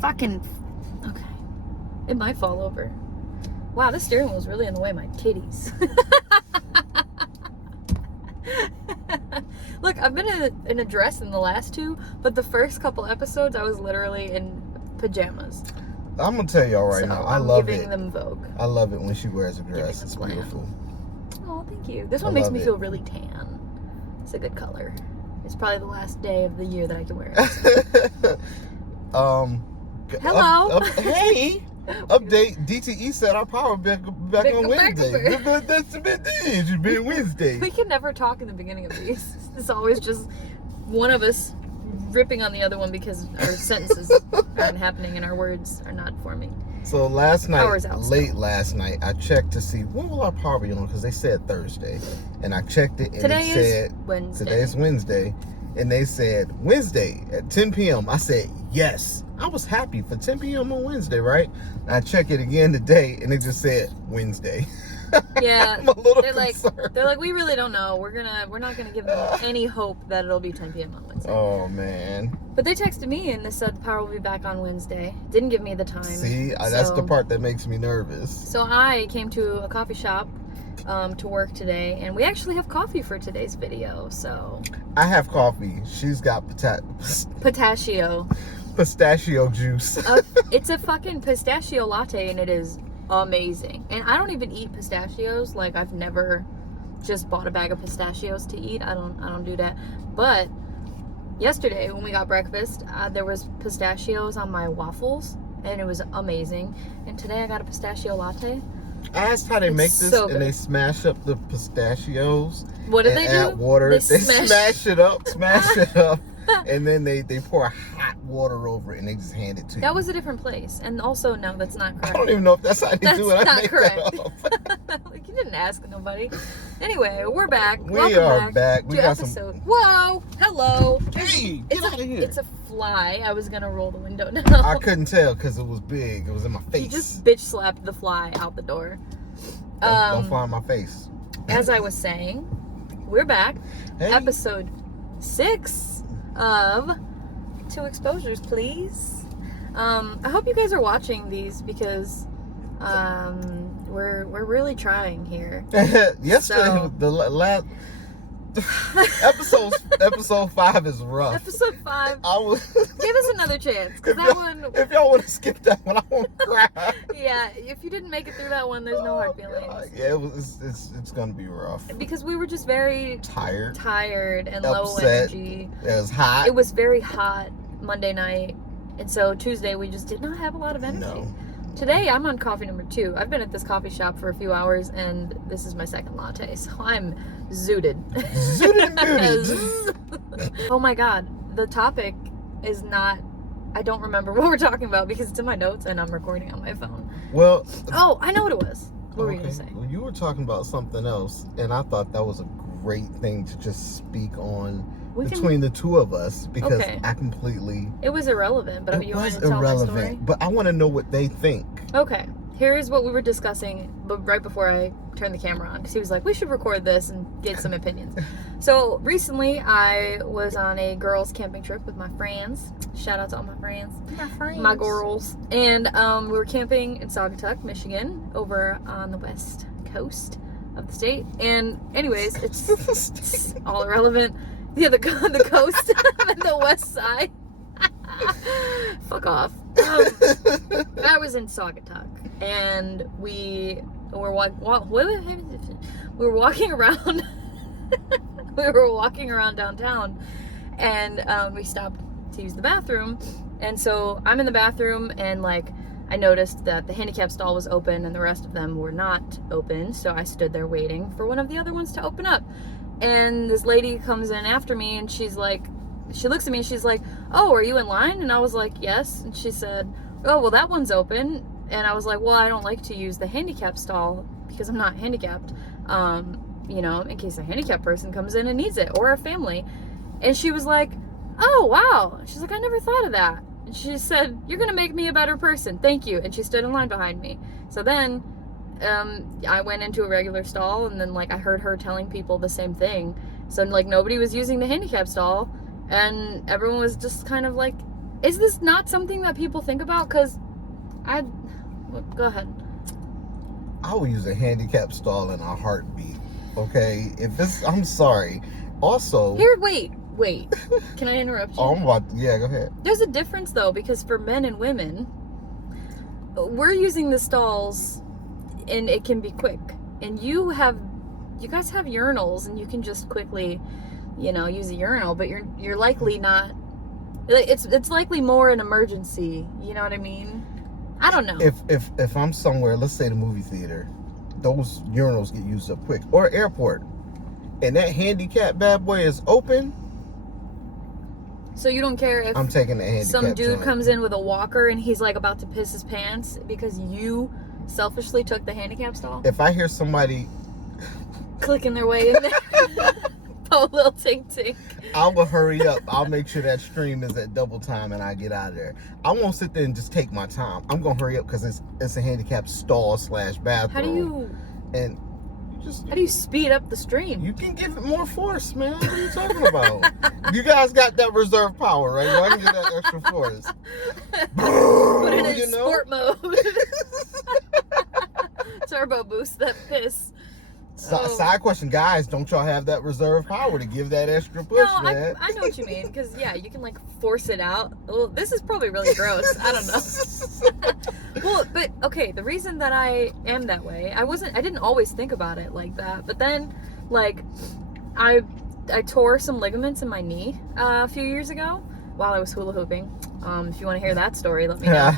Fucking. Okay. It might fall over. Wow, this steering wheel is really in the way of my titties. Look, I've been in a dress in the last two, but the first couple episodes I was literally in pajamas. I'm gonna tell y'all right now, I love it. I'm giving them Vogue. I love it when she wears a dress. It's beautiful. Oh, thank you. This one makes me feel really tan. It's a good color. It's probably the last day of the year that I can wear it. Hello. Hey. Update. DTE said our power back on Wednesday. That's been Wednesday. We can never talk in the beginning of these. It's always just one of us ripping on the other one because our sentences aren't happening and our words are not forming. So last night, late last night, I checked to see when will our power be on because they said Thursday, and I checked it and it said Wednesday. Today's Wednesday, and they said Wednesday at 10 p.m. I said yes. I was happy for 10 p.m. on Wednesday, right? I check it again today, and it just said Wednesday. Yeah, I'm a little concerned. They're like, we really don't know. We're not gonna give them any hope that it'll be 10 p.m. on Wednesday. Oh man. But they texted me and they said the power will be back on Wednesday. Didn't give me the time. See, that's the part that makes me nervous. So I came to a coffee shop to work today, and we actually have coffee for today's video. So I have coffee. She's got pistachio juice. It's a fucking pistachio latte, and it is amazing. And I don't even eat pistachios. Like, I've never just bought a bag of pistachios to eat. I don't do that. But yesterday when we got breakfast, there was pistachios on my waffles, and it was amazing. And today I got a pistachio latte. I asked how they make this, and they smash up the pistachios. What do they do? Add water. They smash it up, and then they pour hot water over it, and they just hand it to you. That was a different place. And also, no, that's not correct. I don't even know if that's how they do it. That's not correct. Like, you didn't ask nobody. Anyway, we're back. We are back. We got episode. Whoa! Hello! Hey, get out of here. It's a fly. I was gonna roll the window now. I couldn't tell because it was big. It was in my face. You just bitch slapped the fly out the door. Don't fly in my face. As I was saying, we're back. Hey. Episode 6 of 2 Exposures, please. I hope you guys are watching these because we're really trying here. Yesterday, the last episode 5 is rough. Episode 5. Give us another chance, because if y'all want to skip that one, I won't cry. Yeah, if you didn't make it through that one, there's no hard feelings. Yeah, it's gonna be rough. Because we were just very tired and upset. Low energy. It was hot. It was very hot Monday night, and so Tuesday we just did not have a lot of energy. No. Today I'm on coffee number 2. I've been at this coffee shop for a few hours, and this is my second latte, so I'm zooted. Oh my god, the topic is not. I don't remember what we're talking about because it's in my notes and I'm recording on my phone. Well. Oh, I know what it was. What were you gonna say? Well, you were talking about something else, and I thought that was a great thing to just speak on between the two of us because I completely. It was irrelevant, but you want to tell my story? But I want to know what they think. Okay, here's what we were discussing, but right before I turned the camera on, because he was like, "We should record this and get some opinions." So recently, I was on a girls' camping trip with my friends. Shout out to all my friends, my girls, and we were camping in Saugatuck, Michigan, over on the west coast of the state. And anyways, it's all irrelevant. Yeah, the coast and the west side. Fuck off. I was in Saugatuck, and we were walking around. We were walking around downtown, and we stopped to use the bathroom. And so I'm in the bathroom, and like I noticed that the handicap stall was open, and the rest of them were not open. So I stood there waiting for one of the other ones to open up. And this lady comes in after me, and she looks at me and she's like, "Oh, are you in line?" And I was like, "Yes." And she said, "Oh, well, that one's open." And I was like, "Well, I don't like to use the handicap stall because I'm not handicapped, you know, in case a handicapped person comes in and needs it, or a family." And she was like, "Oh, wow." She's like, "I never thought of that." And she said, "You're gonna make me a better person. Thank you." And she stood in line behind me. So then I went into a regular stall, and then like I heard her telling people the same thing. So like nobody was using the handicap stall, and everyone was just kind of like Is this not something that people think about? Because go ahead. I would use a handicap stall in a heartbeat. Okay, I'm sorry. Also, Here, wait. Can I interrupt you? Yeah, go ahead. There's a difference though, because for men and women, we're using the stalls, and it can be quick. And you guys have urinals, and you can just quickly, use a urinal. But you're likely not. It's likely more an emergency. You know what I mean? I don't know. If I'm somewhere, let's say the movie theater, those urinals get used up quick, or airport, and that handicap bad boy is open. So you don't care if I'm taking the handicap some dude joint. comes in with a walker and he's like about to piss his pants because you selfishly took the handicap stall? If I hear somebody clicking their way in there, oh, little tink tink, I will hurry up. I'll make sure that stream is at double time and I get out of there. I won't sit there and just take my time. I'm gonna hurry up because it's a handicap stall / bathroom. How do you speed up the stream? You can give it more force, man. What are you talking about? You guys got that reserve power, right? I can get that extra force. Put it in sport mode. Turbo boost that piss. Side question, guys, don't y'all have that reserve power to give that extra push, man? I know what you mean, because you can like force it out. Well, this is probably really gross. I don't know. Well, but okay, the reason that I am that way, I didn't always think about it like that, but then like I tore some ligaments in my knee a few years ago while I was hula hooping. If you want to hear that story, let me know.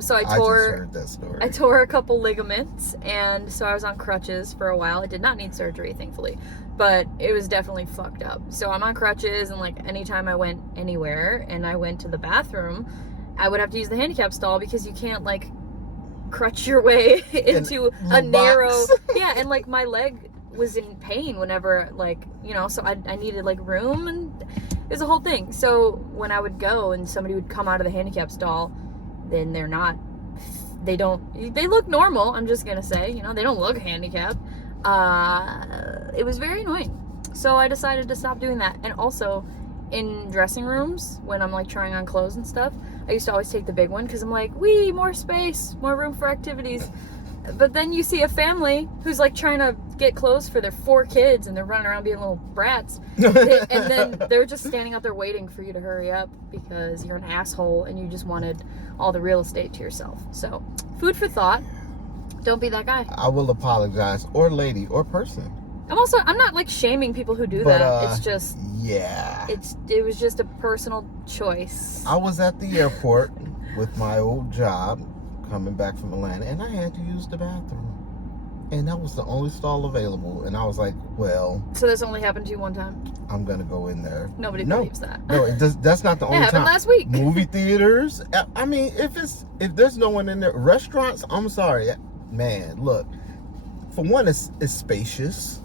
So I just heard that story. I tore a couple ligaments, and so I was on crutches for a while. I did not need surgery, thankfully, but it was definitely fucked up. So I'm on crutches, and like anytime I went anywhere and I went to the bathroom, I would have to use the handicap stall because you can't like crutch your way into a narrow. Yeah, and like my leg was in pain whenever so I needed like room, and it was a whole thing. So when I would go and somebody would come out of the handicap stall, then they look normal, I'm just gonna say, they don't look handicapped. It was very annoying. So I decided to stop doing that. And also in dressing rooms, when I'm like trying on clothes and stuff, I used to always take the big one because I'm like, more space, more room for activities. But then you see a family who's like trying to get clothes for their 4 kids, and they're running around being little brats. And then they're just standing out there waiting for you to hurry up because you're an asshole and you just wanted all the real estate to yourself. So, food for thought. Don't be that guy. I will apologize, or lady, or person. I'm not like shaming people who do that. It's just, yeah. It was just a personal choice. I was at the airport with my old job, coming back from Atlanta, and I had to use the bathroom, and that was the only stall available, and I was like, well, so this only happened to you one time? I'm gonna go in there. Nobody believes that. No, that's not the only time. It happened last week. Movie theaters, I mean, if there's no one in there, restaurants, I'm sorry, man, look, for one, it's spacious.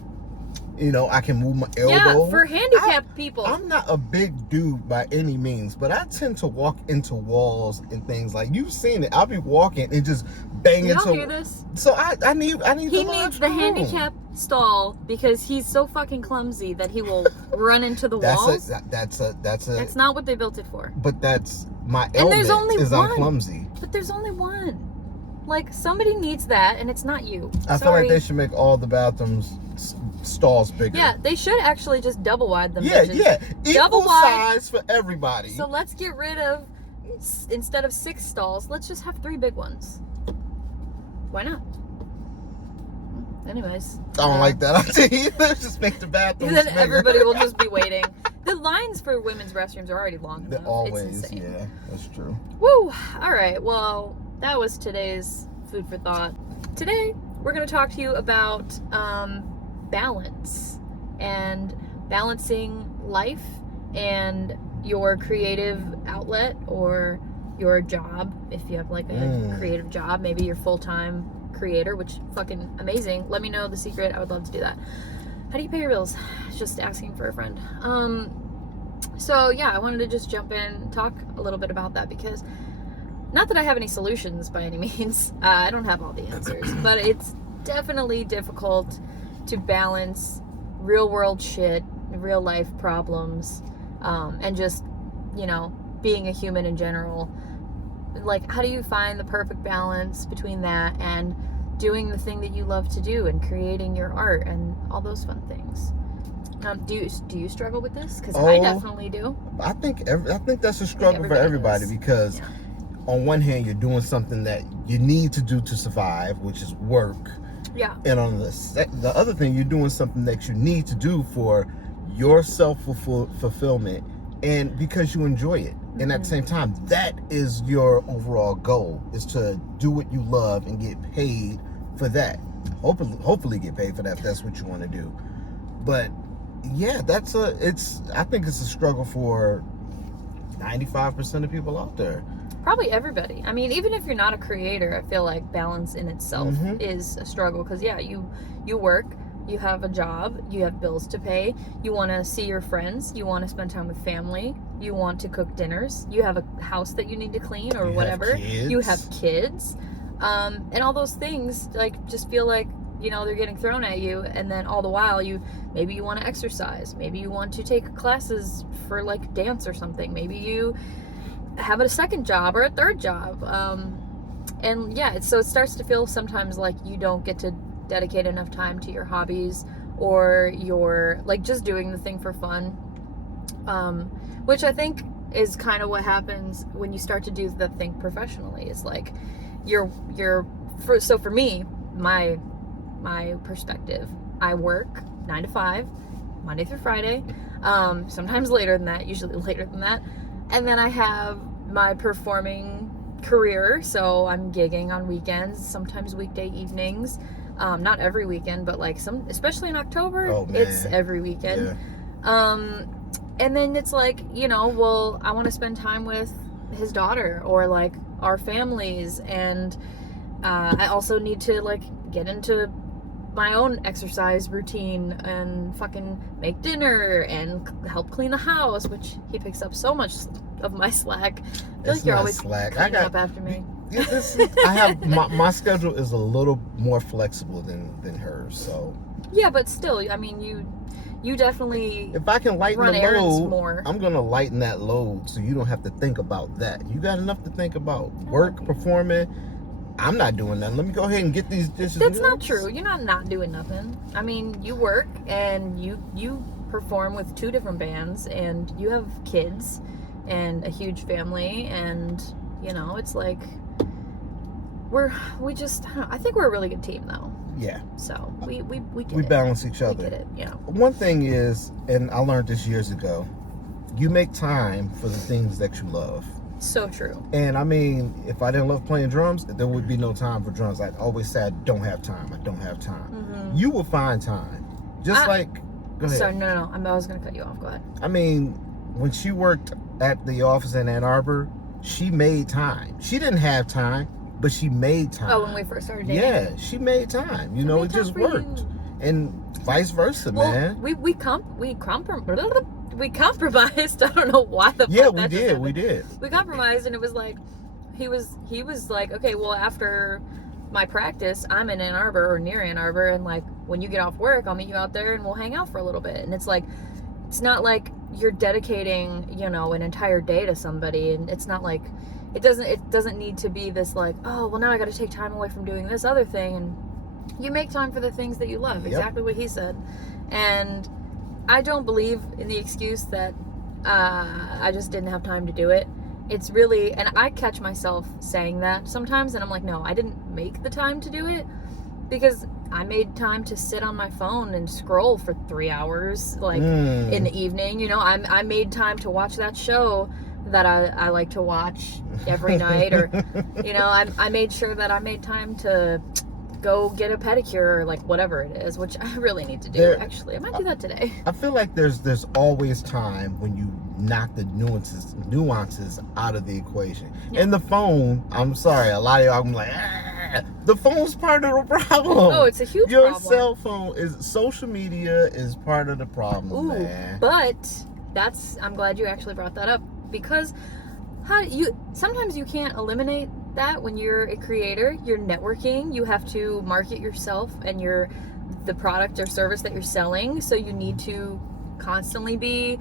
I can move my elbow. Yeah, for handicapped people. I'm not a big dude by any means, but I tend to walk into walls and things. Like, you've seen it. I'll be walking and just bang into. Y'all hear this? So I need. He needs the handicap stall because he's so fucking clumsy that he will run into the walls. That's not what they built it for. But that's my element. I'm clumsy. But there's only one. Like, somebody needs that, and it's not you. I feel like they should make all the bathrooms stalls bigger. Yeah, they should actually just double wide them. Yeah. Double Equal wide size for everybody. So let's get rid of, instead of 6 stalls, let's just have 3 big ones. Why not? Anyways. I don't like that idea. Let's just make the bathrooms then bigger. Everybody will just be waiting. The lines for women's restrooms are already long enough. Always, it's insane. Yeah, that's true. Woo! All right, well, that was today's food for thought. Today, we're going to talk to you about balance and balancing life and your creative outlet or your job. If you have like a creative job, maybe you're full-time creator, which fucking amazing. Let me know the secret. I would love to do that. How do you pay your bills? Just asking for a friend. So yeah, I wanted to just jump in and talk a little bit about that because not that I have any solutions by any means. I don't have all the answers, but it's definitely difficult to balance real world shit, real life problems, and just, being a human in general. Like, how do you find the perfect balance between that and doing the thing that you love to do and creating your art and all those fun things? Do you struggle with this? Because I definitely do. I think that's a struggle for everybody because on one hand you're doing something that you need to do to survive, which is work. Yeah. And on the other thing, you're doing something that you need to do for your self-fulfillment and because you enjoy it. And at the same time, that is your overall goal, is to do what you love and get paid for that. Hopefully get paid for that if that's what you want to do. But yeah, I think it's a struggle for 95% of people out there. Probably everybody. I mean, even if you're not a creator, I feel like balance in itself is a struggle because you work, you have a job, you have bills to pay, you want to see your friends, you want to spend time with family, you want to cook dinners, you have a house that you need to clean or whatever, you have kids, and all those things like just feel like, you know, they're getting thrown at you, and then all the while maybe you want to exercise, maybe you want to take classes for like dance or something, maybe you have a second job or a third job, and yeah, so it starts to feel sometimes like you don't get to dedicate enough time to your hobbies or your like just doing the thing for fun, which I think is kind of what happens when you start to do the thing professionally. It's like so for me, my perspective, I work 9 to 5 Monday through Friday, sometimes later than that, usually later than that, and then I have my performing career, so I'm gigging on weekends, sometimes weekday evenings, not every weekend, but like especially in October, it's every weekend. And then it's like, you know, well, I want to spend time with his daughter or like our families, and I also need to like get into my own exercise routine and fucking make dinner and help clean the house, which he picks up so much of my slack. I feel like you're always cleaning up after me. I have my schedule is a little more flexible than hers, so yeah, but still, I mean, you definitely, if I can lighten run the errands load more. I'm gonna lighten that load so you don't have to think about that. You got enough to think about. Work, performing. I'm not doing that. Let me go ahead and get these dishes. That's not true. You're not doing nothing. I mean, you work and you perform with 2 different bands, and you have kids and a huge family, and you know, it's like I think we're a really good team though. Yeah. So we balance each other. We get it, yeah. One thing is, and I learned this years ago, you make time for the things that you love. So true. And I mean, if I didn't love playing drums, there would be no time for drums. I always said, I don't have time. You will find time. Go ahead. Sorry, no. I was going to cut you off. Go ahead. I mean, when she worked at the office in Ann Arbor, she made time. She didn't have time, but she made time. Oh, when we first started dating? Yeah, she made time. You know, it just worked. And vice versa, man. We compromised. I don't know why the fuck we did. We compromised, and it was like he was like, okay, well, after my practice, I'm in Ann Arbor or near Ann Arbor, and like when you get off work, I'll meet you out there and we'll hang out for a little bit. And it's like, it's not like you're dedicating, you know, an entire day to somebody, and it's not like it doesn't need to be this like, oh, well, now I got to take time away from doing this other thing. And you make time for the things that you love. Exactly what he said. And I don't believe in the excuse that I just didn't have time to do it. It's really, and I catch myself saying that sometimes, and I'm like, no, I didn't make the time to do it, because I made time to sit on my phone and scroll for 3 hours, like in the evening. You know, I made time to watch that show that I like to watch every night, or you know, I made sure that I made time to go get a pedicure or like whatever it is, which I really need to do. Actually, I might do that today. I feel like there's always time when you knock the nuances out of the equation. Yeah. And the phone, I'm sorry, a lot of y'all I'm like, the phone's part of the problem. Oh, it's a huge problem. Your cell phone social media is part of the problem, man. But I'm glad you actually brought that up, because sometimes you can't eliminate that when you're a creator. You're networking, you have to market yourself and the product or service that you're selling, so you need to constantly be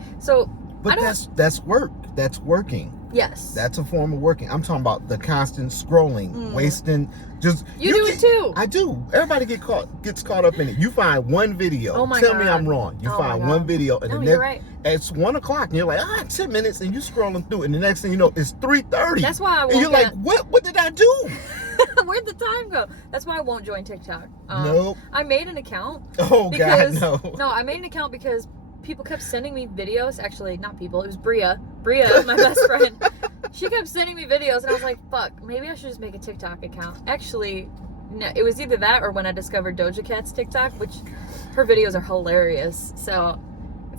but that's work. That's working. Yes. That's a form of working. I'm talking about the constant scrolling, wasting. Just you do it too. I do. Everybody gets caught up in it. You find one video. Oh my Tell God. me I'm wrong. You find one video, and no, the you're next right. it's 1:00, and you're like, 10 minutes, and you scrolling through, and the next thing you know, it's 3:30. That's why I won't. And you're like, what did I do? Where'd the time go? That's why I won't join TikTok. Nope. I made an account. Oh God, no. No, I made an account because people kept sending me videos. Actually, not people. It was Bria. Bria, my best friend. She kept sending me videos, and I was like, fuck, maybe I should just make a TikTok account. Actually, no, it was either that or when I discovered Doja Cat's TikTok, which her videos are hilarious. So,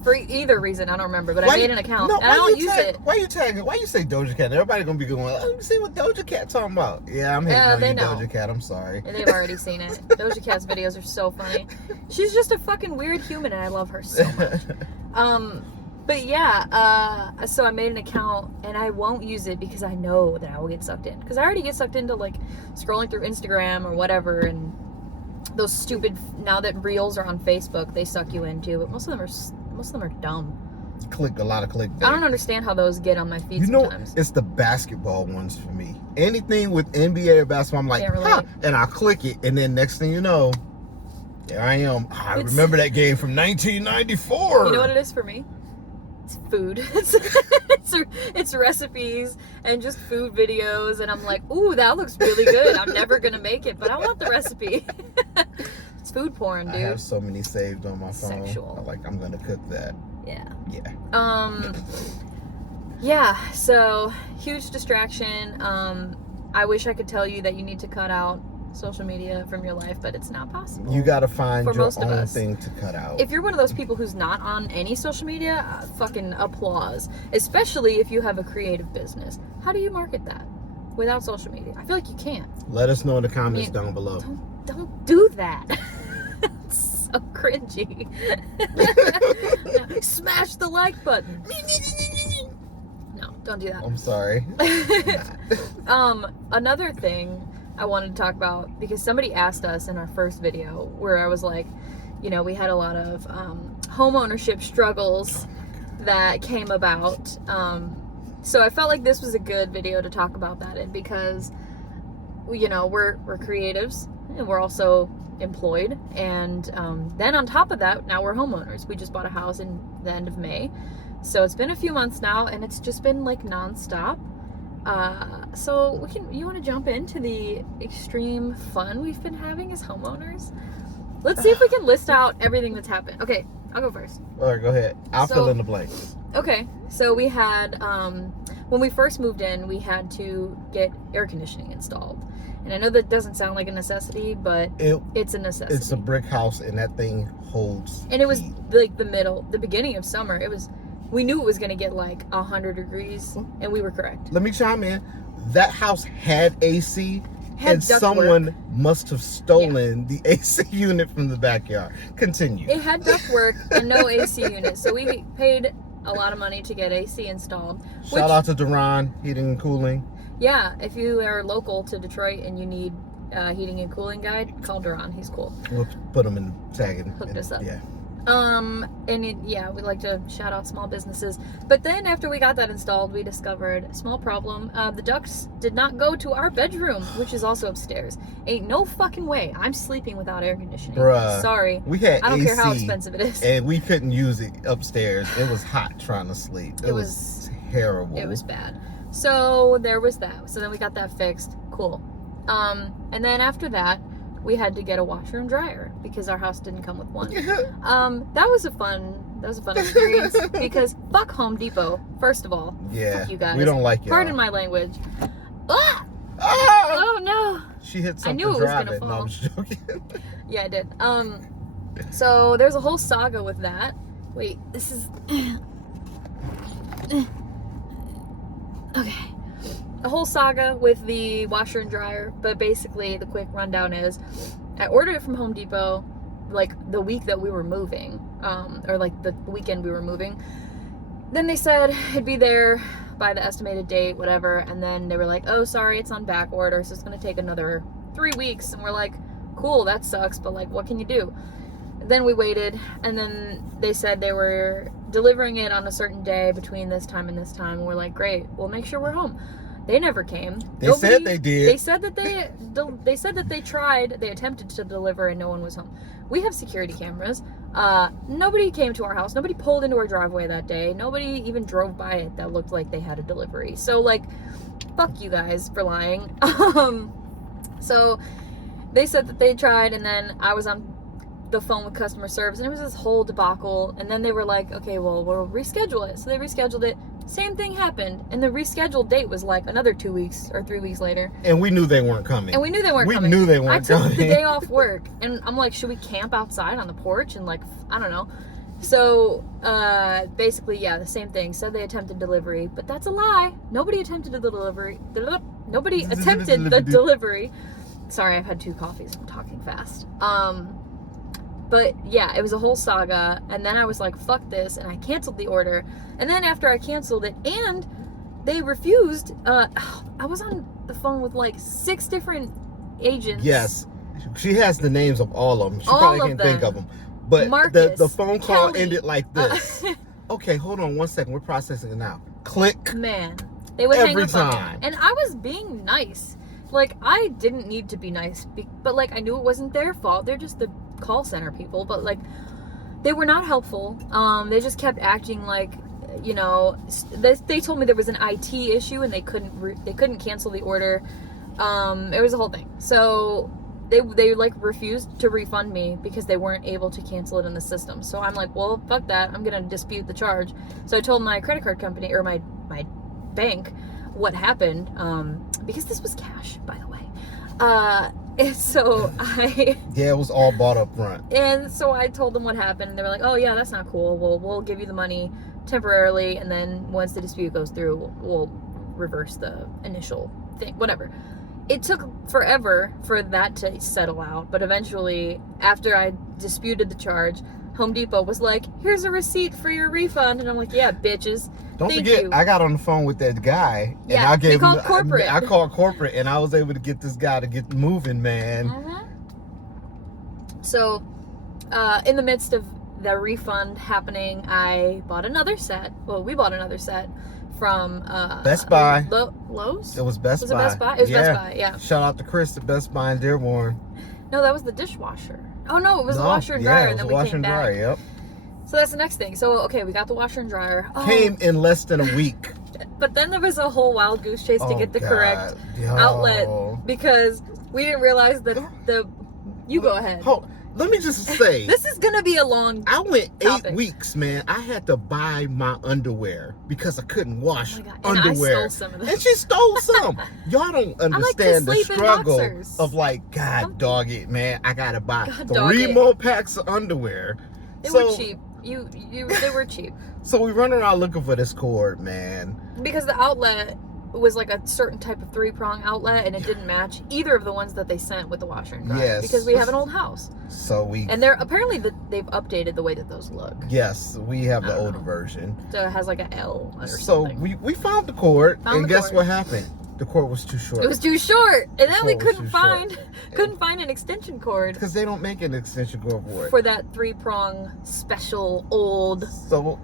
for either reason, I don't remember, but I made an account, and I don't use it. Why you tagging? Why you say Doja Cat? Everybody gonna be going, let me see what Doja Cat talking about. Yeah, I'm hating on you, Doja Cat. I'm sorry. And they've already seen it. Doja Cat's videos are so funny. She's just a fucking weird human, and I love her so much. But yeah, so I made an account, and I won't use it because I know that I will get sucked in. Because I already get sucked into, like, scrolling through Instagram or whatever, and those stupid, now that reels are on Facebook, they suck you into. But most of them are dumb. A lot of clickbait. I don't understand how those get on my feed sometimes. It's the basketball ones for me. Anything with NBA or basketball, I'm like, and I click it, and then next thing you know, there I am. I remember that game from 1994. You know what it is for me? It's food. It's recipes and just food videos, and I'm like, ooh, that looks really good. I'm never gonna make it, but I want the recipe. It's food porn, dude. I have so many saved on my phone. Sexual. Like, I'm gonna cook that. Yeah. Yeah. Yeah, so huge distraction. I wish I could tell you that you need to cut out social media from your life, but it's not possible. You got to find for your most of own us. thing to cut out. If you're one of those people who's not on any social media, fucking applause. Especially if you have a creative business. How do you market that without social media? I feel like you can't. Let us know in the comments down below. Don't do that. It's so cringy. Smash the like button. No, don't do that. I'm sorry. Another thing I wanted to talk about, because somebody asked us in our first video where I was like, you know, we had a lot of home ownership struggles that came about. So I felt like this was a good video to talk about that in, because, you know, we're creatives and we're also employed, and then on top of that, now we're homeowners. We just bought a house in the end of May, so it's been a few months now, and it's just been like nonstop. So you want to jump into the extreme fun we've been having as homeowners? Let's see if we can list out everything that's happened. Okay, I'll go first. All right, go ahead. I'll fill in the blanks. Okay, so we had, when we first moved in, we had to get air conditioning installed. And I know that doesn't sound like a necessity, but it's a necessity. It's a brick house, and that thing holds And it was heat. like the beginning of summer. We knew it was going to get like 100 degrees, and we were correct. Let me chime in. That house had AC, and someone must have stolen the AC unit from the backyard. Continue. It had ductwork and no AC unit, so we paid a lot of money to get AC installed. Shout out to Duran Heating and Cooling. Yeah, if you are local to Detroit and you need heating and cooling guide, call Duran. He's cool. We'll put him in tagging. Hooked us up. Yeah. We like to shout out small businesses. But then after we got that installed, we discovered a small problem. The ducts did not go to our bedroom, which is also upstairs. Ain't no fucking way I'm sleeping without air conditioning. Bruh. Sorry. We had I don't AC, care how expensive it is. and we couldn't use it upstairs. It was hot trying to sleep. It was terrible. It was bad. So there was that. So then we got that fixed. Cool. And then after that, we had to get a washer and dryer because our house didn't come with one. That was a fun experience because fuck Home Depot, first of all. Yeah. Fuck you guys. We don't like it. Pardon my language. Ah! Ah! Oh no. She hit something. I knew it was gonna fall. No, I'm just joking. Yeah, I did. So there's a whole saga with that. Wait, this is okay. A whole saga with the washer and dryer, but basically the quick rundown is I ordered it from Home Depot like the week that we were moving, or like the weekend we were moving. Then they said it'd be there by the estimated date, whatever, and then they were like, oh, sorry, it's on back order, so it's gonna take another 3 weeks. And we're like, cool, that sucks, but like, what can you do? And then we waited, and then they said they were delivering it on a certain day between this time and this time. And we're like, great, we'll make sure we're home. They never came. They said they did. They said that they tried. They attempted to deliver, and no one was home. We have security cameras. Nobody came to our house. Nobody pulled into our driveway that day. Nobody even drove by it that looked like they had a delivery. So like, fuck you guys for lying. So they said that they tried, and then I was on the phone with customer service, and it was this whole debacle. And then they were like, okay, well, we'll reschedule it. So they rescheduled it. Same thing happened, and the rescheduled date was like another 2 weeks or 3 weeks later. And we knew they weren't coming. We knew they weren't coming. I took the day off work, and I'm like, should we camp outside on the porch? And like, I don't know. So basically, yeah, the same thing. Said they attempted delivery, but that's a lie. Nobody attempted the delivery. Nobody attempted the delivery. Sorry, I've had 2 coffees. I'm talking fast. But yeah, it was a whole saga, and then I was like, fuck this, and I canceled the order. And then after I canceled it, and they refused, I was on the phone with like 6 different agents. Yes, she has the names of all of them. She probably can't think of them. But Marcus, the phone call Kelly. ended like this. Okay, hold on 1 second. We're processing it now. Click. Man, they would hang Every up on me. time. And I was being nice. Like, I didn't need to be nice, but like, I knew it wasn't their fault. They're just the call center people, but like, they were not helpful. They just kept acting like, you know, they told me there was an IT issue and they couldn't cancel the order. It was a whole thing. So they like refused to refund me because they weren't able to cancel it in the system. So I'm like, well, fuck that. I'm gonna dispute the charge. So I told my credit card company, or my bank, what happened, because this was cash, by the way. And so yeah, it was all bought up front. And so I told them what happened, and they were like, oh yeah, that's not cool. We'll give you the money temporarily, and then once the dispute goes through, we'll reverse the initial thing, whatever. It took forever for that to settle out, but eventually, after I disputed the charge, Home Depot was like, here's a receipt for your refund. And I'm like, yeah, bitches. Don't forget, I got on the phone with that guy, and I gave him corporate. I called corporate, and I was able to get this guy to get moving, man. Mm-hmm. So, in the midst of the refund happening, I bought another set. Well, we bought another set from Best Buy. Lowe's? It was Best Buy. Was it Best Buy? It was Best Buy, yeah. Shout out to Chris at Best Buy in Dearborn. No, that was the dishwasher. Oh no, it was the washer and dryer, and then we came back. Dryer, yep. So that's the next thing. So okay, we got the washer and dryer. Came in less than a week. But then there was a whole wild goose chase to get the correct outlet, because we didn't realize that you go ahead. Let me just say, this is gonna be a long I went topic. 8 weeks, man. I had to buy my underwear because I couldn't wash And underwear. I stole some of them. And she stole some. Y'all don't understand the struggle of like, God dog it, man. I gotta buy 3 more packs of underwear. They were cheap. They were cheap. So we run around looking for this cord, man. Because the outlet was like a certain type of 3-prong outlet, and it didn't match either of the ones that they sent with the washer and dryer. Yes. Because we have an old house. So and they're apparently they've updated the way that those look. Yes, we have the older version. So it has like an L or something. So we found the cord, and guess what happened? The cord was too short. It was too short, and then we couldn't find an extension cord. Because they don't make an extension cord for it. For that 3-prong special old. So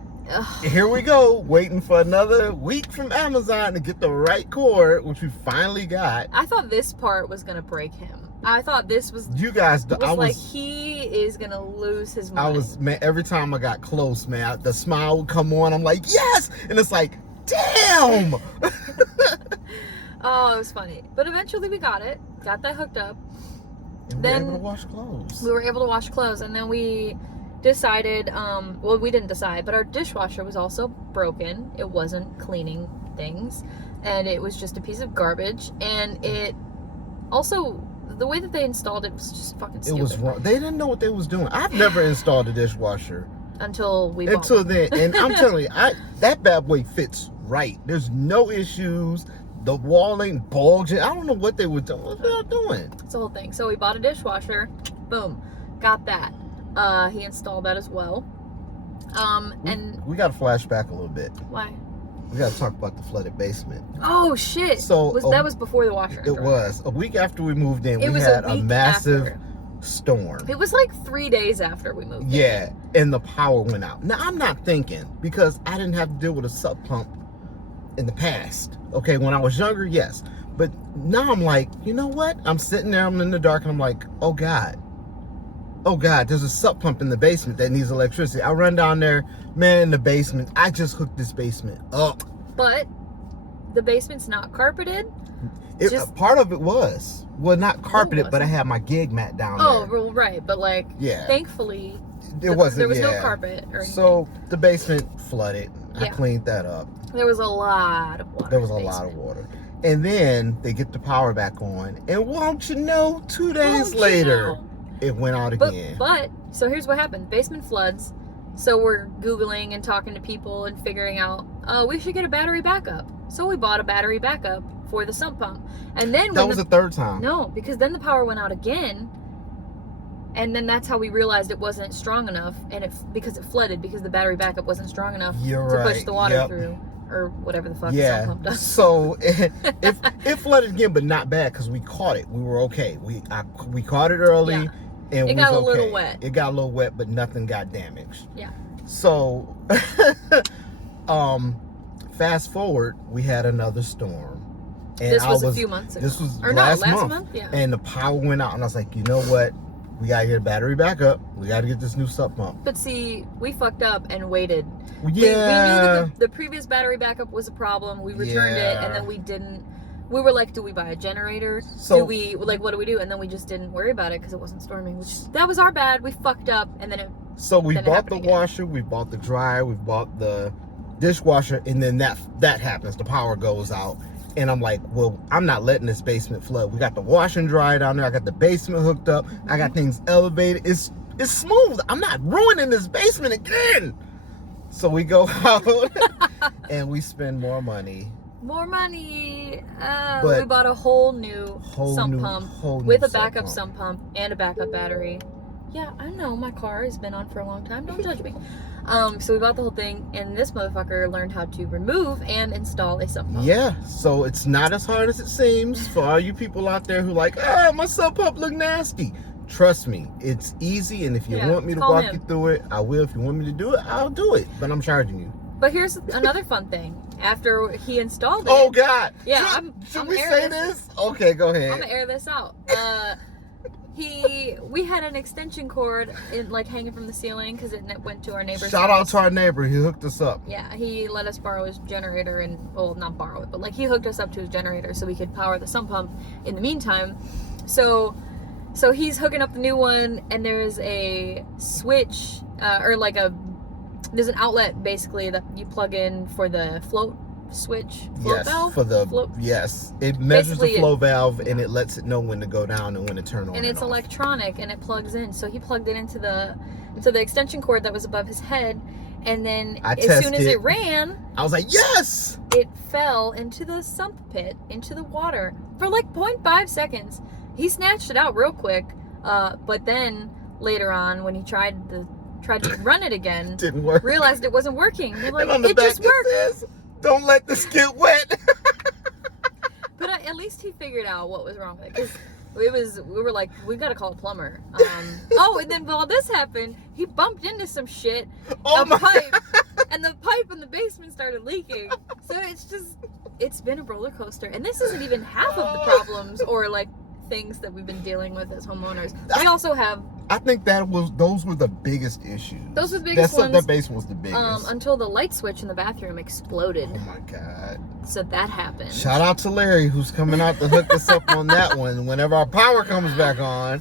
here we go, waiting for another week from Amazon to get the right cord, which we finally got. I thought this part was gonna break him. I thought this was. You guys, like he is gonna lose his mind. Man, every time I got close, man, the smile would come on. I'm like, yes, and it's like, damn. Oh, it was funny. But eventually we got that hooked up. And we were able to wash clothes. We were able to wash clothes, and then we decided, well, we didn't decide, but our dishwasher was also broken. It wasn't cleaning things, and it was just a piece of garbage, and it also, the way that they installed it was just fucking stupid. It was wrong. They didn't know what they was doing. I've never installed a dishwasher. Until then, and I'm telling you, that bad boy fits right. There's no issues. The wall ain't bulging. I don't know what they were doing. What they were doing. It's the whole thing. So we bought a dishwasher. Boom. Got that. He installed that as well. And we got to flashback a little bit. Why? We got to talk about the flooded basement. Oh shit! So that was before the washer and dryer. It was a week after we moved in. We had a massive storm. It was like 3 days after we moved. Yeah, and the power went out. Now, I'm not thinking, because I didn't have to deal with a sub pump in the past. Okay, when I was younger, yes. But now I'm like, you know what? I'm sitting there, I'm in the dark, and I'm like, oh God, there's a sub pump in the basement that needs electricity. I run down there, man, in the basement. I just hooked this basement up. But the basement's not carpeted. Part of it was. Well, not carpeted, but I had my gig mat down there. Oh, well, right. But, like, thankfully, there was no carpet. So the basement flooded. I cleaned that up. There was a lot of water. There was a lot of water. And then they get the power back on. And won't you know, 2 days later, it went out again. But, so here's what happened. Basement floods. So we're Googling and talking to people and figuring out, we should get a battery backup. So we bought a battery backup for the sump pump. And then that was the third time. No, because then the power went out again. And then that's how we realized it wasn't strong enough. And because it flooded, because the battery backup wasn't strong enough to push the water through. Or whatever the fuck the sump pump does. So it flooded again, but not bad, because we caught it. We were okay. We caught it early. Yeah. And it got a little wet. It got a little wet, but nothing got damaged. Yeah. So, fast forward, we had another storm. And this was a few months ago. This was last month. Yeah. And the power went out, and I was like, you know what? We gotta get a battery backup. We gotta get this new sump pump. But see, we fucked up and waited. Yeah. We knew that the previous battery backup was a problem. We returned it, and then we didn't. We were like, do we buy a generator? What do we do? And then we just didn't worry about it because it wasn't storming. That was our bad. We fucked up, and then it. So we bought the washer, we bought the dryer, we bought the dishwasher, and then that happens. The power goes out. And I'm like, well, I'm not letting this basement flood. We got the wash and dryer down there. I got the basement hooked up. I got things elevated. It's smooth. I'm not ruining this basement again. So we go out and we spend more money. More money. We bought a whole new sump pump with a backup sump pump and a backup battery. Yeah, I know. My car has been on for a long time. Don't judge me. So we bought the whole thing, and this motherfucker learned how to remove and install a sump pump. Yeah, so it's not as hard as it seems for all you people out there who like, my sump pump look nasty. Trust me, it's easy, and if you want me to walk you through it, I will. If you want me to do it, I'll do it, but I'm charging you. But here's another fun thing. After he installed it... Oh, God! Yeah, should we say this? Okay, go ahead. I'm gonna air this out. We had an extension cord hanging from the ceiling because it went to our neighbor's Shout house. out to our neighbor. He hooked us up. Yeah, he let us borrow his generator not borrow it, but he hooked us up to his generator so we could power the sump pump in the meantime. So he's hooking up the new one, and there's a switch there's an outlet basically that you plug in for the float valve. Yes, it measures the flow valve, and it lets it know when to go down and when to turn on. And it's electronic, and it plugs in. So he plugged it into the extension cord that was above his head, and then as soon as it ran, I was like, yes! It fell into the sump pit, into the water for 0.5 seconds. He snatched it out real quick, but then later on, when he tried to run it again, didn't work. Realized it wasn't working. We're like, it just worked. Don't let this get wet. But at least he figured out what was wrong with it. Because we were like, we gotta call a plumber. And then while this happened, he bumped into some shit, pipe, and the pipe in the basement started leaking. So it's been a roller coaster. And this isn't even half of the problems or things that we've been dealing with as homeowners. We also have... I think those were the biggest issues. Those were the biggest ones. That basement was the biggest. Until the light switch in the bathroom exploded. Oh my God. So that happened. Shout out to Larry, who's coming out to hook us up on that one whenever our power comes back on.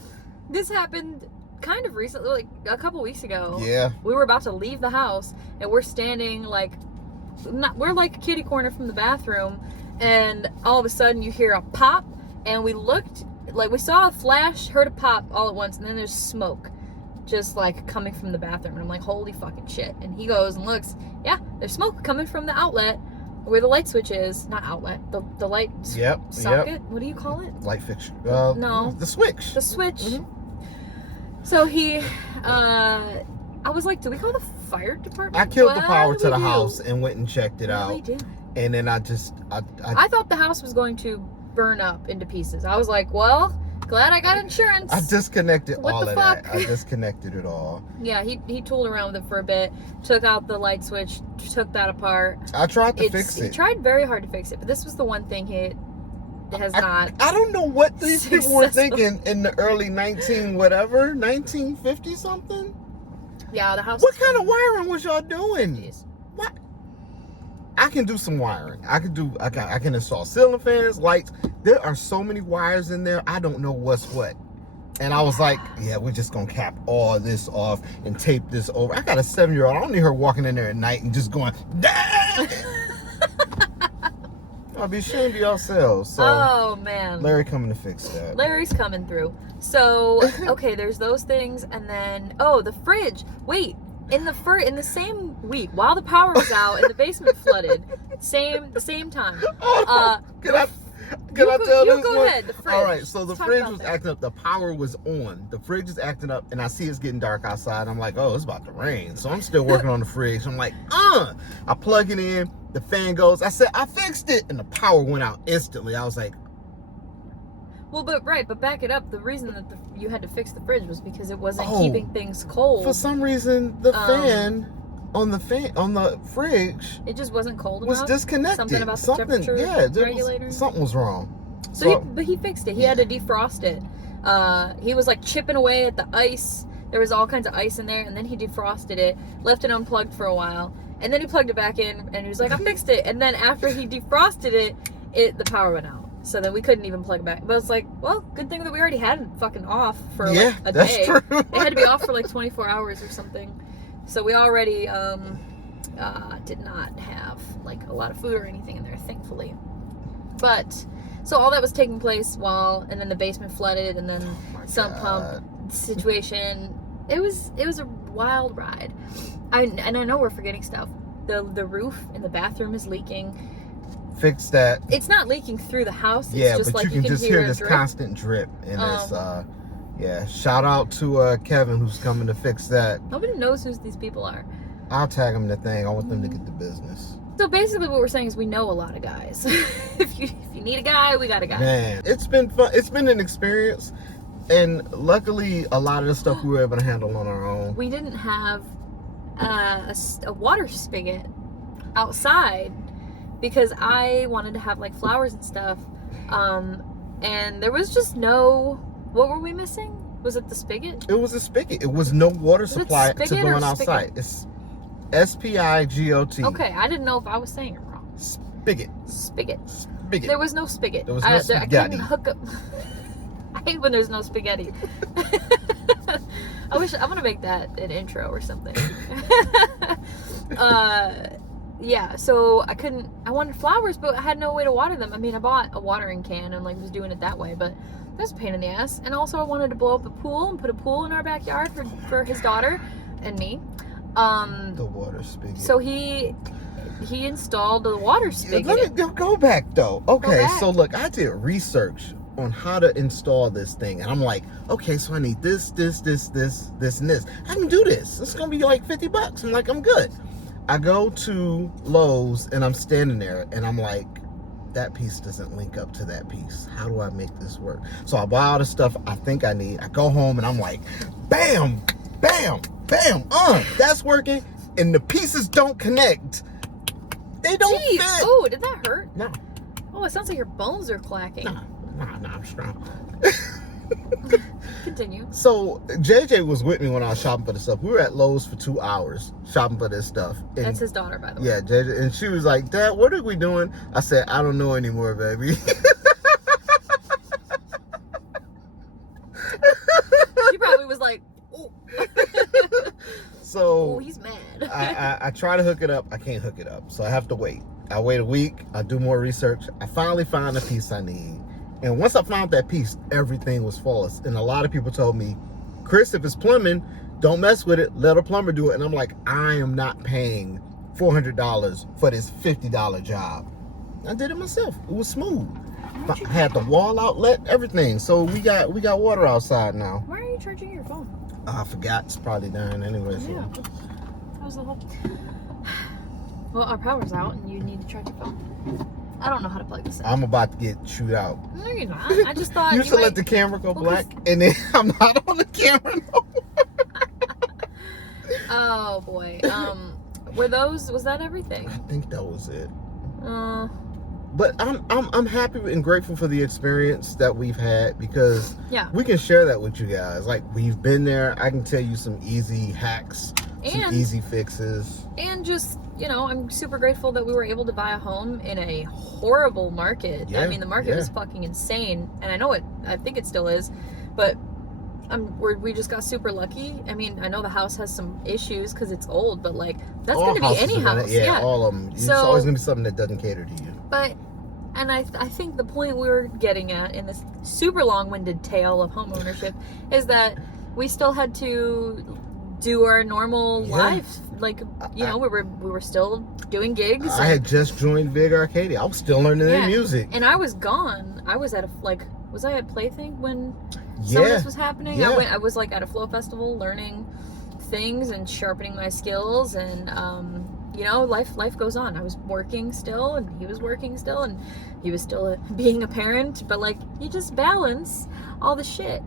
This happened kind of recently, a couple weeks ago. Yeah. We were about to leave the house, and we're standing we're kitty corner from the bathroom, and all of a sudden you hear a pop, and we looked, we saw a flash, heard a pop all at once, and then there's smoke just coming from the bathroom, and I'm like, holy fucking shit. And he goes and looks, yeah, there's smoke coming from the outlet where the light switch is. Not outlet, the light socket. What do you call it? Light fixture. No, the switch. Mm-hmm. So he I was like, do we call the fire department? I killed the power to the house and went and checked it out. We do. And then I thought the house was going to burn up into pieces. I was like, well, Glad I got insurance. I disconnected What all the of fuck? that. I disconnected it all. Yeah, he tooled around with it for a bit, took out the light switch, took that apart. I tried to fix it. He tried very hard to fix it, but this was the one thing he has not. I don't know what these people were successful. thinking in the early 1950 something. Yeah, the house. What kind of wiring was y'all doing? 50s. What? I can do some wiring. I can install ceiling fans, lights. There are so many wires in there. I don't know what's what. And I was like, yeah, we're just gonna cap all this off and tape this over. I got a 7-year-old. I don't need her walking in there at night and just going, Dad! I'll be ashamed of yourselves. So, oh man, Larry coming to fix that. Larry's coming through. So okay, there's those things, and then the fridge. Wait, in the same week while the power was out and the basement flooded, the same time. Can I tell this go one? ahead. The fridge. All right, so the Let's talk fridge about was that. acting up. The power was on. The fridge is acting up, and I see it's getting dark outside. I'm like, oh, it's about to rain. So I'm still working on the fridge. I'm like, I plug it in. The fan goes. I said, I fixed it, and the power went out instantly. I was like, well, but back it up. The reason that you had to fix the fridge was because it wasn't Oh, keeping things cold. for some reason, the fan on the fridge It just wasn't cold was enough. disconnected. Something about the temperature regulator. Something was wrong. But he fixed it. He had to defrost it. He was like chipping away at the ice. There was all kinds of ice in there, and then he defrosted it, left it unplugged for a while, and then he plugged it back in, and he was like, I fixed it. And then after he defrosted it, the power went out. So then we couldn't even plug it back. But it's like, well, good thing that we already had it fucking off for like a that's day. true. It had to be off for like 24 hours or something. So we already did not have like a lot of food or anything in there, thankfully. But so all that was taking place and then the basement flooded, and then sump pump situation. It was a wild ride. I know we're forgetting stuff. The roof in the bathroom is leaking. Fix that. It's not leaking through the house. It's Yeah, just but like you can just hear this drip. constant drip, and it's shout out to Kevin who's coming to fix that. Nobody knows who these people are. I'll tag them in the thing. I want them to get the business. So basically what we're saying is we know a lot of guys. if you need a guy, we got a guy. Man, it's been fun. It's been an experience, and luckily a lot of the stuff we were able to handle on our own. We didn't have a water spigot outside because I wanted to have like flowers and stuff, and there was just no. What were we missing? Was it the spigot? It was a spigot. It was no water supply to spigot or going outside. It's SPIGOT. Okay, I didn't know if I was saying it wrong. Spigot. Spigot. Spigot. There was no spigot. There was no I spaghetti. couldn't hook up. I hate when there's no spaghetti. I'm gonna make that an intro or something. Yeah, so I wanted flowers, but I had no way to water them. I mean, I bought a watering can and like was doing it that way, but that's a pain in the ass. And also I wanted to blow up a pool and put a pool in our backyard for his daughter and me. The water spigot. So he installed the water spigot. Let me go back though. Okay, back. so look, I did research on how to install this thing, and I'm like, okay, so I need this, and this. I can do this. It's gonna be like $50. I'm like, I'm good. I go to Lowe's and I'm standing there and I'm like, that piece doesn't link up to that piece. How do I make this work? So I buy all the stuff I think I need. I go home and I'm like, bam, bam, bam, that's working. And the pieces don't connect. They don't fit. Oh, did that hurt? No. Oh, it sounds like your bones are clacking. Nah, I'm strong. Continue. So JJ was with me when I was shopping for the stuff. We were at Lowe's for 2 hours shopping for this stuff. And That's his daughter, by the way. yeah, JJ, and she was like, Dad, what are we doing? I said, I don't know anymore, baby. She probably was like, oh. So Oh, he's mad. I try to hook it up. I can't hook it up. So I have to wait. I wait a week. I do more research. I finally found the piece I need. And once I found that piece, everything was flawless. And a lot of people told me, Chris, if it's plumbing, don't mess with it. Let a plumber do it. And I'm like, I am not paying $400 for this $50 job. I did it myself. It was smooth. I had the wall outlet, everything. So we got water outside now. Why are you charging your phone? I forgot. It's probably dying anyway. So. Yeah. That was the whole. Well, our power's out, and you need to charge your phone. I don't know how to plug this in. I'm about to get chewed out. No, you're not. I just thought you should let the camera go black, and then I'm not on the camera no more. Oh boy. Was that everything? I think that was it. Uh, But I'm happy and grateful for the experience that we've had, because yeah. we can share that with you guys. Like, we've been there. I can tell you some easy hacks, some easy fixes. And just, you know, I'm super grateful that we were able to buy a home in a horrible market. Yeah, I mean, the market was fucking insane, and I think it still is, but we just got super lucky. I mean, I know the house has some issues because it's old, but like, that's going to be any house. Yeah, all of them. It's always going to be something that doesn't cater to you. But, and I think the point we were getting at in this super long-winded tale of home ownership is that we still had to do our normal life. Like, you know, we were still doing gigs. I had just joined Vig Arcadia. I was still learning their music. And I was gone. I was at was I at Plaything when some of this was happening? Yeah. I was like at a flow festival learning things and sharpening my skills, and you know, life goes on. I was working still, and he was working still, and he was still being a parent, but like, you just balance all the shit.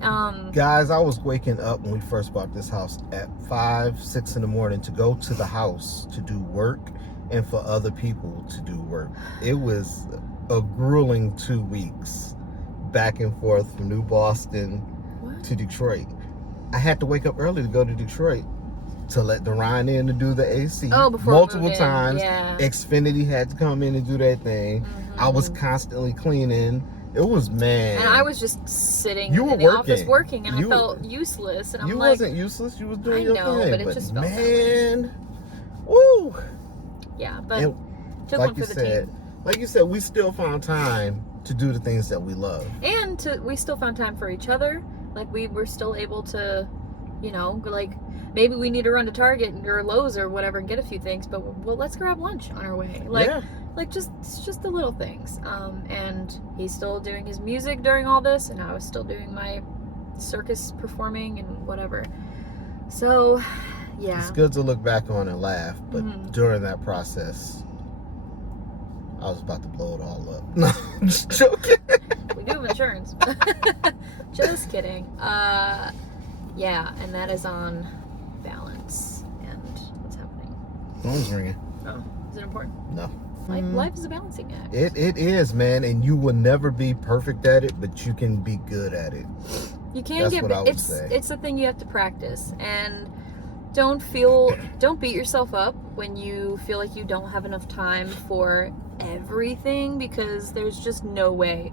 Guys, I was waking up when we first bought this house at 5, 6 in the morning to go to the house to do work and for other people to do work. It was a grueling 2 weeks back and forth from New Boston to Detroit. I had to wake up early to go to Detroit to let Ryan in to do the AC multiple times. Yeah. Xfinity had to come in and do their thing. I was constantly cleaning. It was, man. And I was just sitting in the office working, and I felt useless. And I'm like, wasn't useless. You was doing your thing. But it just felt man, woo. Yeah, but took one for the team. Like you said, we still found time to do the things that we love, and we still found time for each other. Like, we were still able to, you know, like, maybe we need to run to Target or Lowe's or whatever and get a few things, but well, let's grab lunch on our way. Like just the little things. And he's still doing his music during all this, and I was still doing my circus performing and whatever. So, yeah. It's good to look back on and laugh, but during that process, I was about to blow it all up. No, I'm just joking. We do have insurance. Just kidding. Yeah, and that is on balance. And what's happening? Phone's ringing. Oh, is it important? No. Life is a balancing act. It is, man, and you will never be perfect at it, but you can be good at it. You can it's the thing you have to practice, and don't beat yourself up when you feel like you don't have enough time for everything, because there's just no way.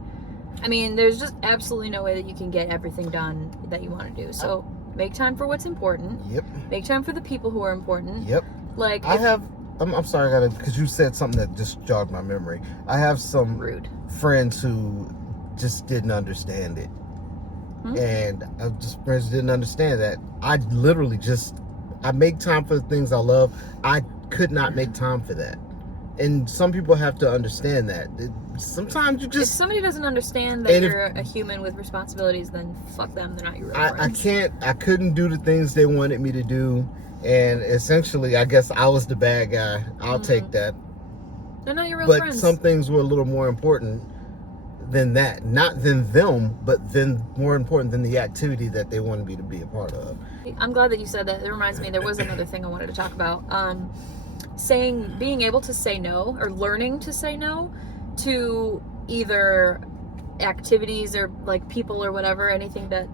I mean, there's just absolutely no way that you can get everything done that you want to do. So make time for what's important. Yep. Make time for the people who are important. Yep. Like, I'm sorry, because you said something that just jogged my memory. I have some friends who just didn't understand it. And friends didn't understand that. I literally I make time for the things I love. I could not make time for that. And some people have to understand that. Sometimes you just... If somebody doesn't understand that you're a human with responsibilities, then fuck them. They're not your real friends. I couldn't do the things they wanted me to do. And essentially, I guess I was the bad guy. I'll take that. They're not your real friends. But some things were a little more important than that. Not than them, but then more important than the activity that they wanted me to be a part of. I'm glad that you said that. It reminds me, there was another thing I wanted to talk about. Being able to say no, or learning to say no to either activities or like people or whatever, anything that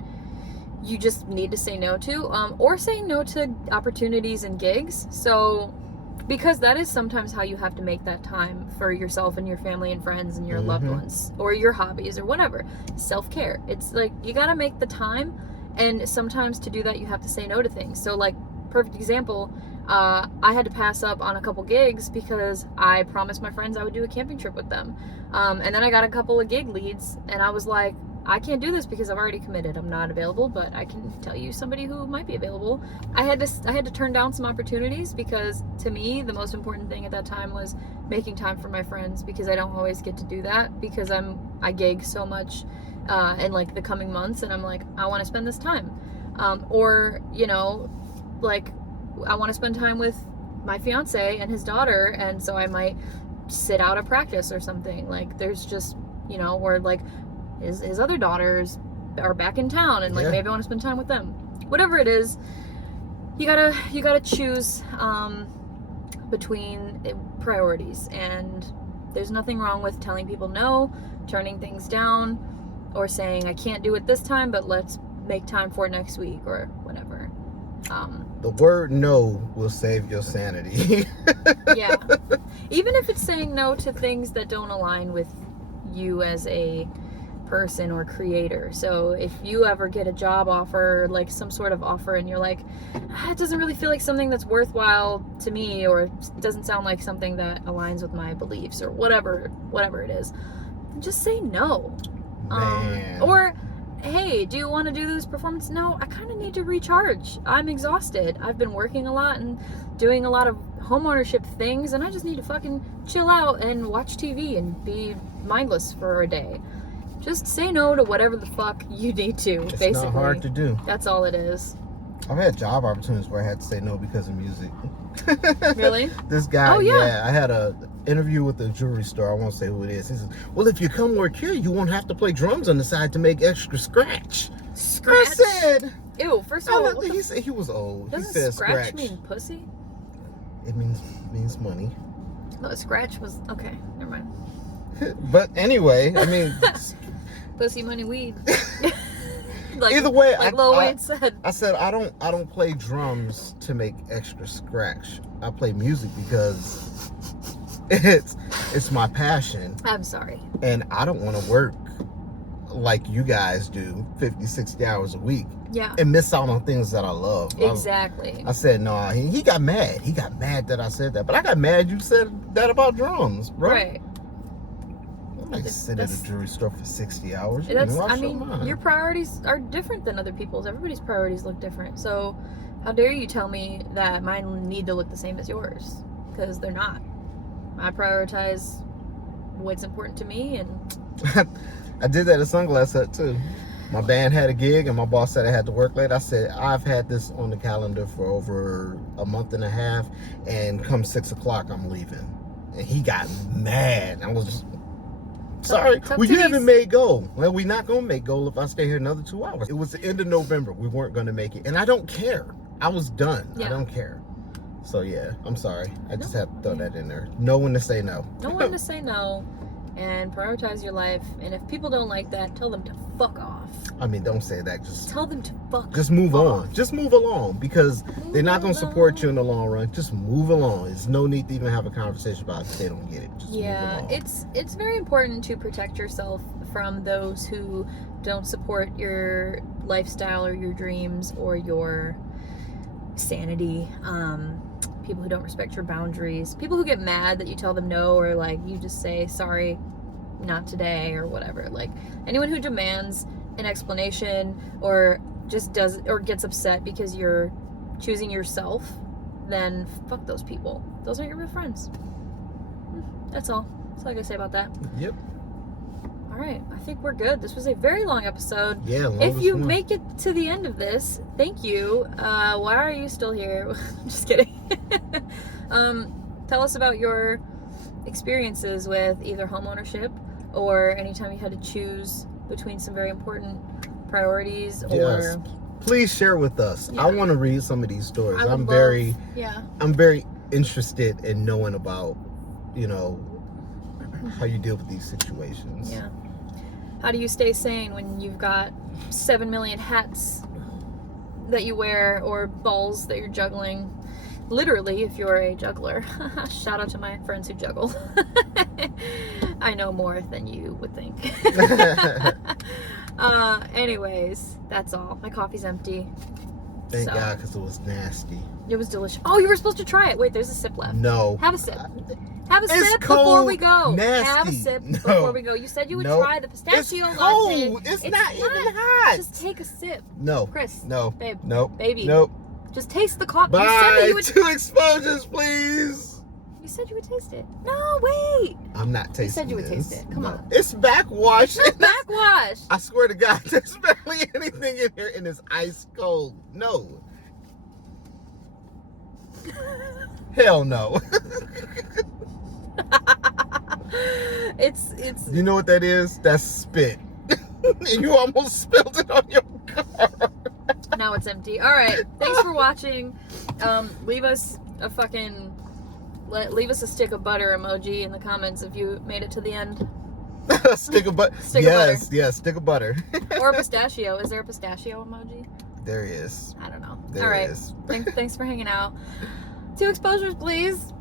you just need to say no to, or saying no to opportunities and gigs. So, because that is sometimes how you have to make that time for yourself and your family and friends and your loved ones, or your hobbies or whatever. Self-care. It's like, you gotta make the time, and sometimes to do that you have to say no to things. So, like, perfect example, I had to pass up on a couple gigs because I promised my friends I would do a camping trip with them. And then I got a couple of gig leads, and I was like, I can't do this because I've already committed. I'm not available, but I can tell you somebody who might be available. I had to turn down some opportunities because, to me, the most important thing at that time was making time for my friends, because I don't always get to do that because I gig so much in like the coming months, and I'm like, I want to spend this time, or, you know, like, I want to spend time with my fiance and his daughter, and so I might sit out of practice or something. Like there's just, you know, or like his other daughters are back in town and like maybe I want to spend time with them. Whatever it is, you gotta choose between priorities, and there's nothing wrong with telling people no, turning things down, or saying I can't do it this time, but let's make time for it next week or whatever. The word no will save your sanity. Yeah. Even if it's saying no to things that don't align with you as a person or creator. So if you ever get a job offer, like some sort of offer, and you're like, it doesn't really feel like something that's worthwhile to me, or it doesn't sound like something that aligns with my beliefs, or whatever it is, just say no. Man. Or, hey, do you want to do this performance? No, I kind of need to recharge. I'm exhausted. I've been working a lot and doing a lot of homeownership things, and I just need to fucking chill out and watch TV and be mindless for a day. Just say no to whatever the fuck you need to, basically. It's not hard to do. That's all it is. I've had job opportunities where I had to say no because of music. Really? This guy, Oh, yeah. I had a interview with a jewelry store. I won't say who it is. He says, well, if you come work here, you won't have to play drums on the side to make extra scratch. Scratch? I said... Ew, first of all... He said he was old. Doesn't he said scratch mean pussy? It means money. No, scratch was... Okay, never mind. But anyway, I mean... Pussy, money, weed. Like, either way, like Lil Wayne said. I said I don't play drums to make extra scratch. I play music because it's my passion. I'm sorry. And I don't want to work like you guys do 50, 60 hours a week. Yeah. And miss out on things that I love. Exactly. I said no. He got mad. He got mad that I said that. But I got mad you said that about drums, bro. Right. I sit at a jewelry store for 60 hours. Your priorities are different than other people's. Everybody's priorities look different. So how dare you tell me that mine need to look the same as yours? Because they're not. I prioritize what's important to me, and I did that at Sunglass Hut too. My band had a gig and my boss said I had to work late. I said, I've had this on the calendar for over a month and a half, and come 6 o'clock I'm leaving. And he got mad. I was just... Sorry, you haven't made goal. Well, we're not going to make goal if I stay here another 2 hours. It was the end of November. We weren't going to make it. And I don't care. I was done. Yeah. I don't care. So, yeah, I'm sorry. I just have to throw that in there. Know when to say no. Know when to say no, and prioritize your life. And if people don't like that, tell them to fuck off. I mean, don't say that. Just tell them to fuck Just move off. on. Just move along, because they're not going to support you in the long run. Just move along. There's no need to even have a conversation about it if they don't get it. Just move along. It's very important to protect yourself from those who don't support your lifestyle or your dreams or your sanity. People who don't respect your boundaries. People who get mad that you tell them no, or like you just say sorry, not today, or whatever. Like anyone who demands an explanation or just does or gets upset because you're choosing yourself, then fuck those people. Those aren't your real friends. That's all. That's all I gotta say about that. Yep. All right, I think we're good. This was a very long episode. Yeah, if you make it to the end of this, thank you. Why are you still here? Just kidding. Tell us about your experiences with either homeownership or anytime you had to choose between some very important priorities. Yes. Please share with us. Yeah. I want to read some of these stories. I'm very interested in knowing about, how you deal with these situations. Yeah. How do you stay sane when you've got 7 million hats that you wear or balls that you're juggling? Literally, if you're a juggler. Shout out to my friends who juggle. I know more than you would think. Anyways, that's all. My coffee's empty. Thank God, because it was nasty. It was delicious. Oh, you were supposed to try it. Wait, there's a sip left. No. Have a sip. Have a it's sip cold, before we go. Nasty. Have a sip before we go. You said you would try the pistachio it's latte. Cold. It's not even hot. Just take a sip. No. Chris. No. Babe. Nope. Baby. Nope. Just taste the coffee. Bye. You said that you would... 2 exposures, please. You said you would taste it. No, wait. I'm not tasting it. You said you would taste it. Come on. It's backwash. It's backwash. I swear to God, there's barely anything in here and it's ice cold. No. Hell no. It's. You know what that is? That's spit. And you almost spilled it on your car. Now it's empty. All right. Thanks for watching. Leave us a fucking. Leave us a stick of butter emoji in the comments if you made it to the end. Stick of butter. Stick of butter. Yes, stick of butter. Or a pistachio. Is there a pistachio emoji? There is. I don't know. There All right. is. Thanks for hanging out. 2 exposures, please.